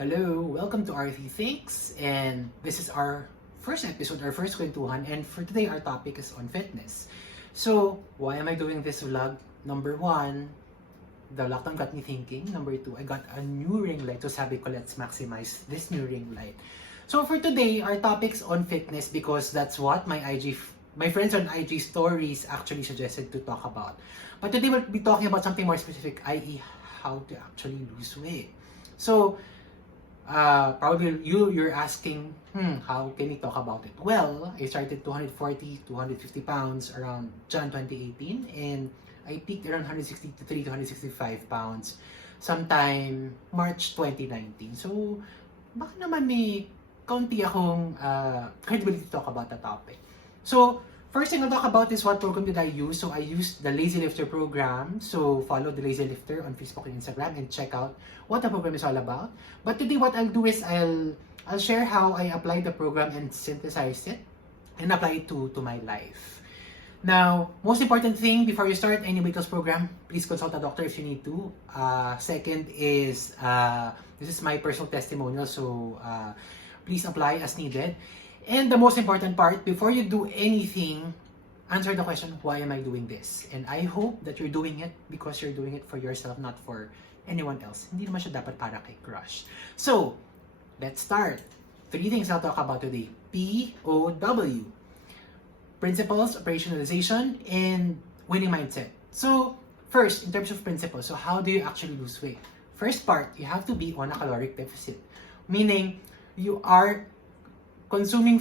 Hello, welcome to Arthie Thinks, and this is our first episode, our first kwentuhan, and for today our topic is on fitness. So, why am I doing this vlog? Number one, the lockdown got me thinking. Number two, I got a new ring light, so sabi ko, let's maximize this new ring light. So for today, our topic's on fitness because that's what my friends on IG stories actually suggested to talk about. But today we'll be talking about something more specific, i.e. how to actually lose weight. So, probably you're asking, how can we talk about it? Well, I started 240, 250 pounds around Jan 2018 and I peaked around 163 to 165 pounds sometime March 2019. So, baka naman may kaunti akong credibility to talk about the topic. So, first thing I'll talk about is what program did I use. So, I used the Lazy Lifter program. So, follow the Lazy Lifter on Facebook and Instagram and check out what the program is all about. But today, what I'll do is I'll share how I applied the program and synthesized it and apply it to my life. Now, most important thing before you start any weight loss program, please consult a doctor if you need to. Second is, this is my personal testimonial, so please apply as needed. And the most important part, before you do anything, answer the question, why am I doing this? And I hope that you're doing it because you're doing it for yourself, not for anyone else. Hindi naman siya dapat para kay crush. So, let's start. 3 things I'll talk about today. POW. Principles, operationalization, and winning mindset. So, first, in terms of principles, so how do you actually lose weight? First part, you have to be on a caloric deficit. Meaning, you are consuming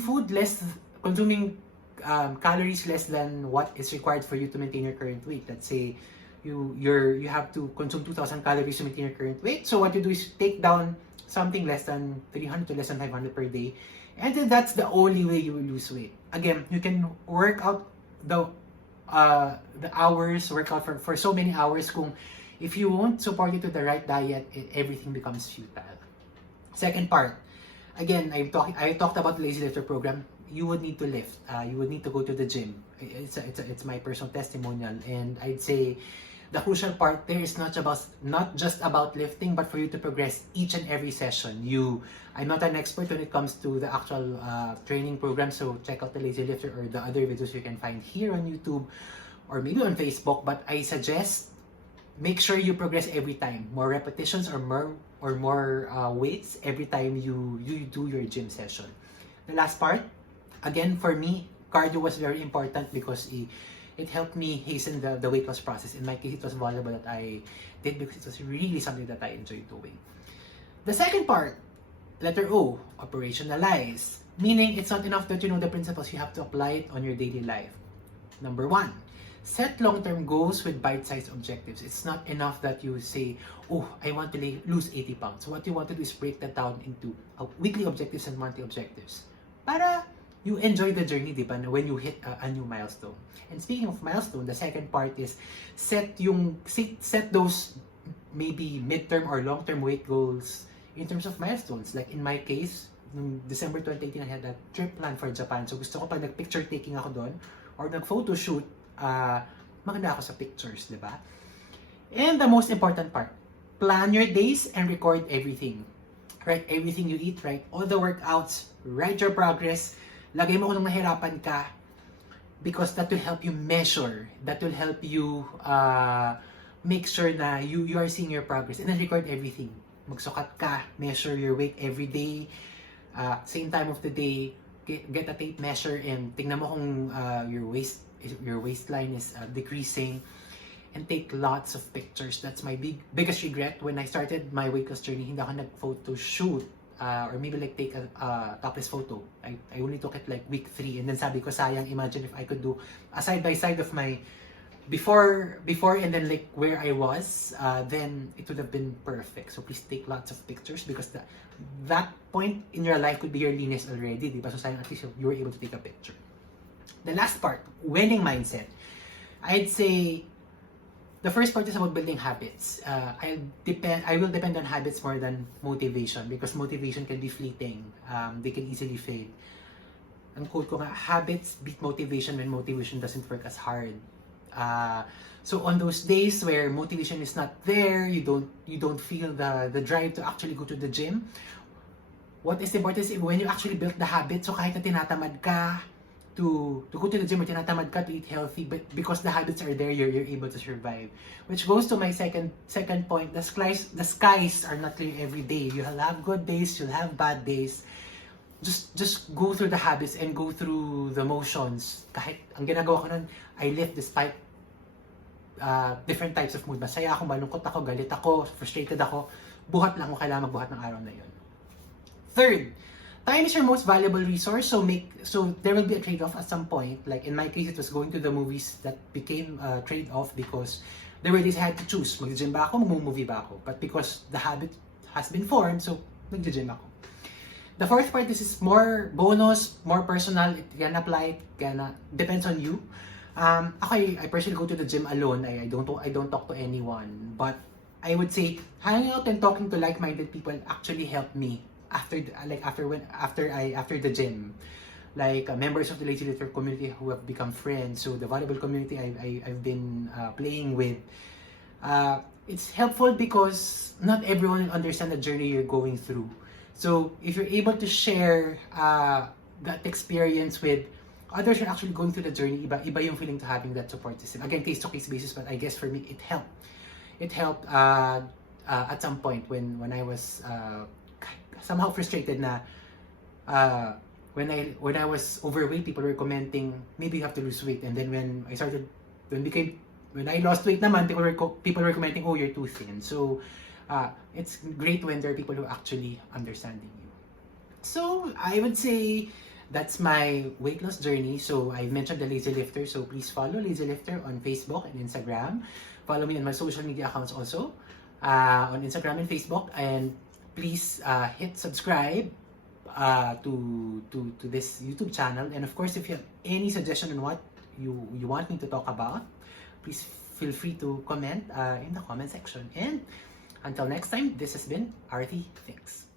calories less than what is required for you to maintain your current weight. Let's say you have to consume 2,000 calories to maintain your current weight. So what you do is take down something less than 300 to less than 500 per day, and then that's the only way you will lose weight. Again, you can work out the hours, work out for so many hours. Kung if you won't support it to the right diet, everything becomes futile. Second part. Again, I talked about the Lazy Lifter program. You would need to lift. You would need to go to the gym. It's my personal testimonial, and I'd say the crucial part there is not just about lifting, but for you to progress each and every session. I'm not an expert when it comes to the actual training program, so check out the Lazy Lifter or the other videos you can find here on YouTube or maybe on Facebook. But I suggest make sure you progress every time. More repetitions or more weights every time you do your gym session. The last part, again for me, cardio was very important because it helped me hasten the weight loss process. In my case, it was valuable that I did because it was really something that I enjoyed doing. The second part, letter O, operationalize. Meaning, it's not enough that you know the principles, you have to apply it on your daily life. Number 1, set long-term goals with bite-sized objectives. It's not enough that you say, oh, I want to lose 80 pounds. So what you want to do is break that down into weekly objectives and monthly objectives. Para you enjoy the journey, di ba, when you hit a new milestone. And speaking of milestone, the second part is set those maybe midterm or long-term weight goals in terms of milestones. Like in my case, noong December 2018, I had a trip plan for Japan. So gusto ko pag nag-picture taking ako doon or nag-photo shoot, maganda ako sa pictures, di ba? And the most important part, plan your days and record everything. Write everything you eat, write all the workouts, write your progress. Lagay mo kung nahirapan ka because that will help you measure. That will help you make sure na you are seeing your progress. And then record everything. Magsukat ka, measure your weight every day. Same time of the day, get a tape measure and tingnan mo kung your waistline is decreasing, and take lots of pictures. That's my biggest regret. When I started my weight loss journey, hindi ako nag-photo shoot or maybe like take a topless photo. I only took it like week 3, and then sabi ko, sayang, imagine if I could do a side by side of my before and then like where I was, then it would have been perfect. So please take lots of pictures because that point in your life could be your leanest already, di ba? So sayang, at least you were able to take a picture. The last part, winning mindset. I'd say the first part is about building habits. I will depend on habits more than motivation because motivation can be fleeting. They can easily fade. Ang quote ko nga, habits beat motivation when motivation doesn't work as hard. So on those days where motivation is not there, you don't feel the drive to actually go to the gym, what is important is when you actually build the habit, so kahit na tinatamad ka to go to the gym or tinatamad ka to eat healthy, but because the habits are there, you're able to survive. Which goes to my second point, the skies are not clear every day. You'll have good days, you'll have bad days. Just go through the habits and go through the motions. Kahit ang ginagawa ko nun, I live despite different types of mood. Masaya ako, malungkot ako, galit ako, frustrated ako. Buhat lang kung kailangan magbuhat ng araw na yun. Third, time is your most valuable resource, so there will be a trade-off at some point. Like in my case, it was going to the movies that became a trade-off because there were days I had to choose, mag-gym ba ako, mag-movie ba ako? But because the habit has been formed, so mag-gym ako. The fourth part, this is more bonus, more personal, it can apply, depends on you. I personally go to the gym alone, I don't talk to anyone, but I would say hanging out and talking to like-minded people actually helped me after the gym, like members of the Lazy Lifter community who have become friends. So the volleyball community I've been playing with, it's helpful because not everyone will understand the journey you're going through. So if you're able to share that experience with others who are actually going through the journey, iba yung feeling to having that support system. Again, case to case basis, but I guess for me it helped. It helped at some point when I was somehow frustrated na when I was overweight, people were commenting maybe you have to lose weight, and then when I lost weight naman, people were commenting, oh, you're too thin. So it's great when there are people who are actually understanding you. So I would say that's my weight loss journey. So I mentioned the Lazy Lifter, so please follow Lazy Lifter on Facebook and Instagram. Follow me on my social media accounts also on Instagram and Facebook, and please hit subscribe to this YouTube channel. And of course, if you have any suggestion on what you want me to talk about, please feel free to comment in the comment section. And until next time, this has been Arthie Thinks.